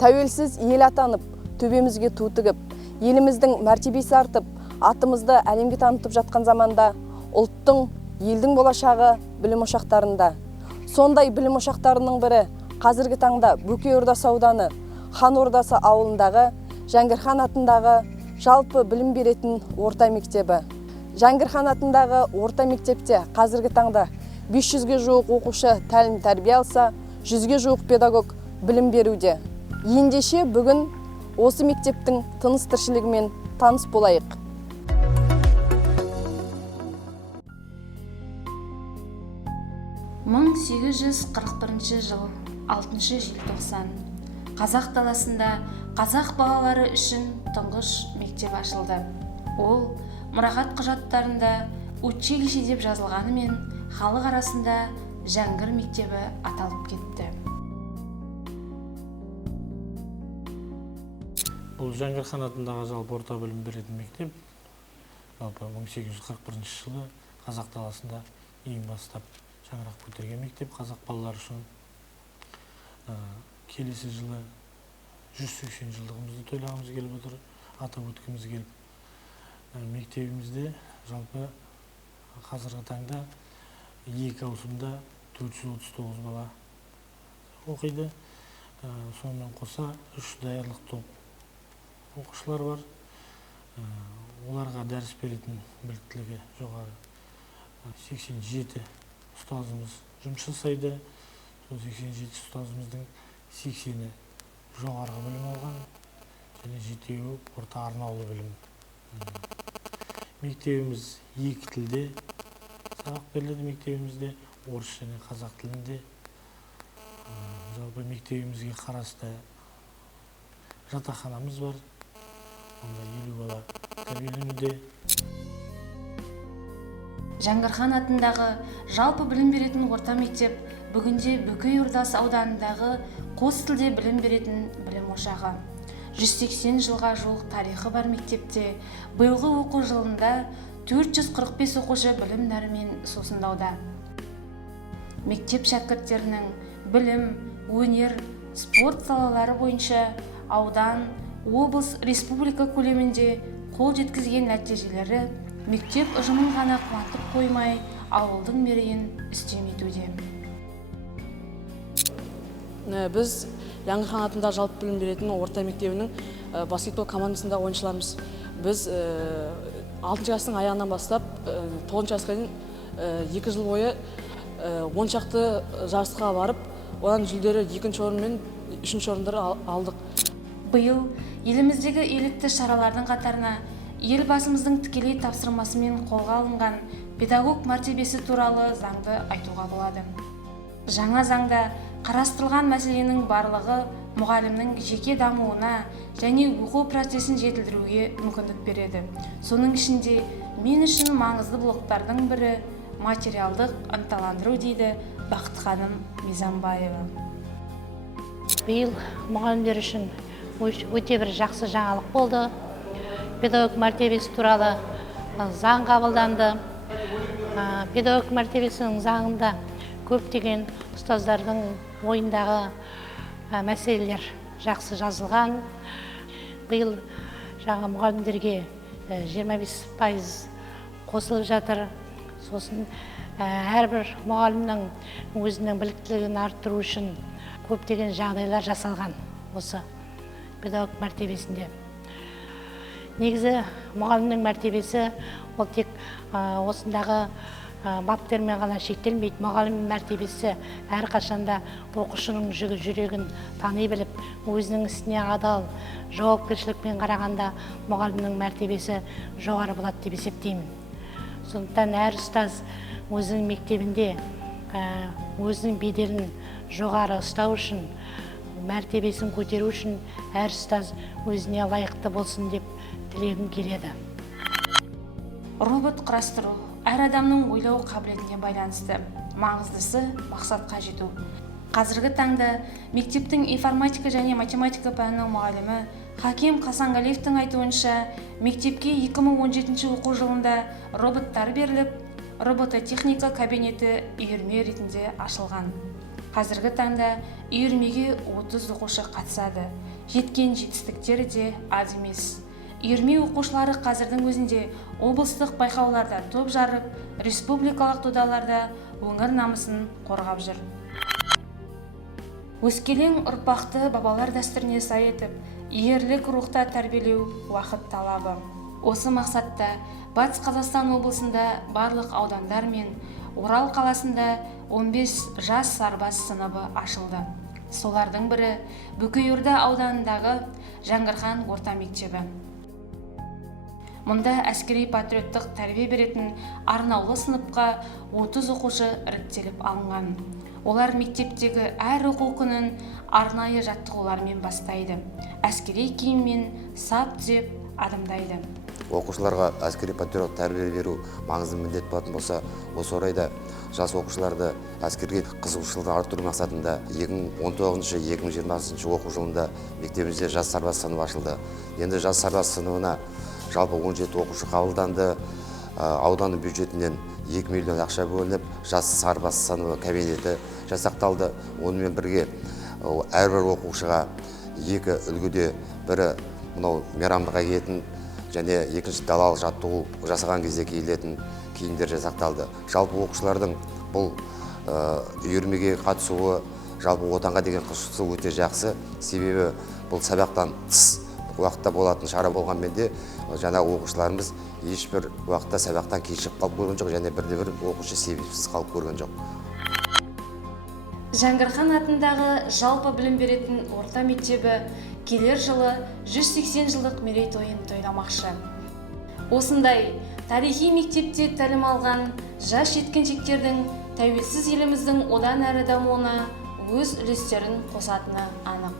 Тәуелсіз ел атанып, төбемізге ту тігіп, еліміздің мәртебесі артып, атымызды әлемге танытып жатқан заманда ұлттың, елдің болашағы білім ошақтарында. Сондай білім ошақтарының бірі қазіргі таңда Бөкей Ордасы ауданы Хан Ордасы ауылындағы Жәңгір хан атындағы жалпы білім беретін орта мектебі. Жәңгір хан атындағы орта мектепте қазіргі таңда 500-ге жуық оқушы тәлім-тәрбие алса, 100-ге жуық педагог білім беруде. Ендеше бүгін осы мектептің тыныс тіршілігімен таныс болайық. Мың 841 жыл 6 желтоқсан Қазақ даласында қазақ балалары үшін тұңғыш мектеп ашылды. Ол мұрағат құжаттарында училище деп жазылғанымен, халық арасында Жәңгір мектебі аталып кетті. Бұл Жәңгір хан атындағы жалпы орта білім беретін мектеп. Жалпы 1841 жылы қазақ даласында ең бастап шаңырақ көтерген мектеп. Қазақ балалары үшін келесі жылы 180 жылдығымызды тойлағымыз келіп отыр, атап өткіміз келіп. Мектебімізде жалпы қазіргі таңда 2 ауысымда 439 бала оқиды. Сонымен қоса 3 даярлық топ оқушылар бар. Оларға дәріс беретін біліктілігі жоғары 87 ұстазымыз жұмыс жасайды. Сол 87 ұстазымыздың 80-і жоғарғы білім алған, және 7-еуі орта арнаулы білім. Мектебіміз 2 тілде сабақ беріледі. Мектебімізде орыс және қазақ тілінде. Жалпы мектебімізге қарасты жатақханамыз бар. Онда 50 бала тәрбиеленуде. Жәңгір хан атындағы жалпы білім беретін орта мектеп бүгінде Бөкей Ордасы ауданындағы қос тілде білім беретін білім ошағы. 180 жылға жуық тарихы бар мектепте биылғы оқу жылында 445 оқушы білім нәрімен сусындауда. Мектеп шәкірттерінің білім, өнер, спорт салалары бойынша аудан, облыс, республика көлемінде қол жеткізген нәтижелері мектеп ұжымын ғана қуантып қоймай, ауылдың мерейін үстем етуде. Біз Жәңгір хан атында жалпы білім беретін орта мектебінің баскетбол командасында ойыншылармыз. Біз 6 жастың аяғынан бастап 9 жасқа дейін 2 жыл бойы 10 шақты жарысқа барып, одан жүлделі 2-ші орын мен 3-ші орындарды алдық. Биыл еліміздегі елікті шаралардың қатарына елбасымыздың тікелей тапсырмасымен қолға алынған педагог мәртебесі туралы заңды айтуға болады. Жаңа заңда қарастырылған мәселенің барлығы мұғалімнің жеке дамуына және оқу процесін жетілдіруге мүмкіндік береді. Соның ішінде мен үшін маңызды блоктардың бірі материалдық ынталандыру дейді Бақытханым Мизамбаева. Биыл мұғалімдер үшін өте бір жақсы жаңалық болды. Педагог мәртебесі туралы заң қабылданды. Педагог мәртебесінің заңында көптеген ұстаздардың ойындағы мәселелер жақсы жазылған. Биыл жаңа мұғалімдерге 25% қосылып жатыр. Сосын әрбір мұғалімнің өзінің біліктілігін арттыру үшін көптеген жағдайлар жасалған осы педагог мәртебесінде. Негізі мұғалімнің мәртебесі ол тек осындағы баптермен ғана шектелмейді. Мұғалім мәртебесі әрқашанда оқушының жүрегін тани біліп, өзінің ісіне адал, жауапкершілікпен қарағанда мұғалімнің мәртебесі жоғары болады деп есептеймін. Сондықтан әр ұстаз өзінің мектебінде өзінің беделін жоғары ұстау үшін, мәртебесін көтеру үшін әр ұстаз өзіне лайықты болсын деп тілегім келеді. Робот құрастыру әр адамның ойлау қабілетіне байланысты. Маңыздысы мақсатқа жету. Қазіргі таңда мектептің информатика және математика пәнінің мұғалімі Хаким Қасанғалиевтің айтуынша, мектепке 2017 оқу жылында роботтар беріліп, робототехника кабинеті үйірме ретінде ашылған. Қазіргі таңда үйірмеге 30 оқушы қатысады. жеткен жетістіктері де аз емес. Үйірме оқушылары қазірдің өзінде облыстық байқауларда топ жарып, республикалық додаларда өңір намысын қорғап жүр. Өскелең ұрпақты бабалар дәстүріне сай етіп, ерлік рухта тәрбиелеу уақыт талабы. Осы мақсатта Батыс Қазақстан облысында барлық аудандар мен Орал қаласында 15 жас сарбаз сыныбы ашылды. Солардың бірі Бөкейорда ауданындағы Жаңғырхан орта мектебі. Мұнда әскери патриоттық тәрбие беретін арнаулы сыныпқа 30 оқушы іріктеліп алынған. Олар мектептегі әр оқу күнін арнайы жаттығулармен бастайды. Әскери киіммен сап түзеп адымдайды. Оқушыларға әскери патриот тәрбие беру маңызды міндет болатын болса, осы орайда жас оқушыларды әскерге қызығушылығын арттыру мақсатында 2019-2020 оқу жылында мектебімізде жас сарбаз сыныбы ашылды. Енді жас сарбаз сыныбына жалпы 17 оқушы қабылданды. Аудан бюджетінен 2 миллион ақша бөлініп, жас сарбаз сыныбы кабинеті жасақталды. Онымен бірге әрбір оқушыға 2 үлгіде, бірі мынау мейрамдыққа киетін және екінші далалық жаттығу жасаған кезде киілетін киімдер жасақталды. Жалпы оқушылардың бұл үйірмеге қатысуы, жалпы отанға деген құштығы өте жақсы. Себебі бұл сабақтан тыс уақытта болатын шара болғанмен де жаңағы оқушыларымыз ешбір уақытта сабақтан кешігіп қалып көрген жоқ, және бірде-бір оқушы себепсіз қалып көрген жоқ. Жаңғырхан атындағы жалпы білім беретін орта мектебі келер жылы 180 жылдық мерейтойын тойламақшы. Осындай тарихи мектепте тәлім алған жас жеткіншектердің тәуелсіз еліміздің одан әрі дамуына өз үлестерін қосатыны анық.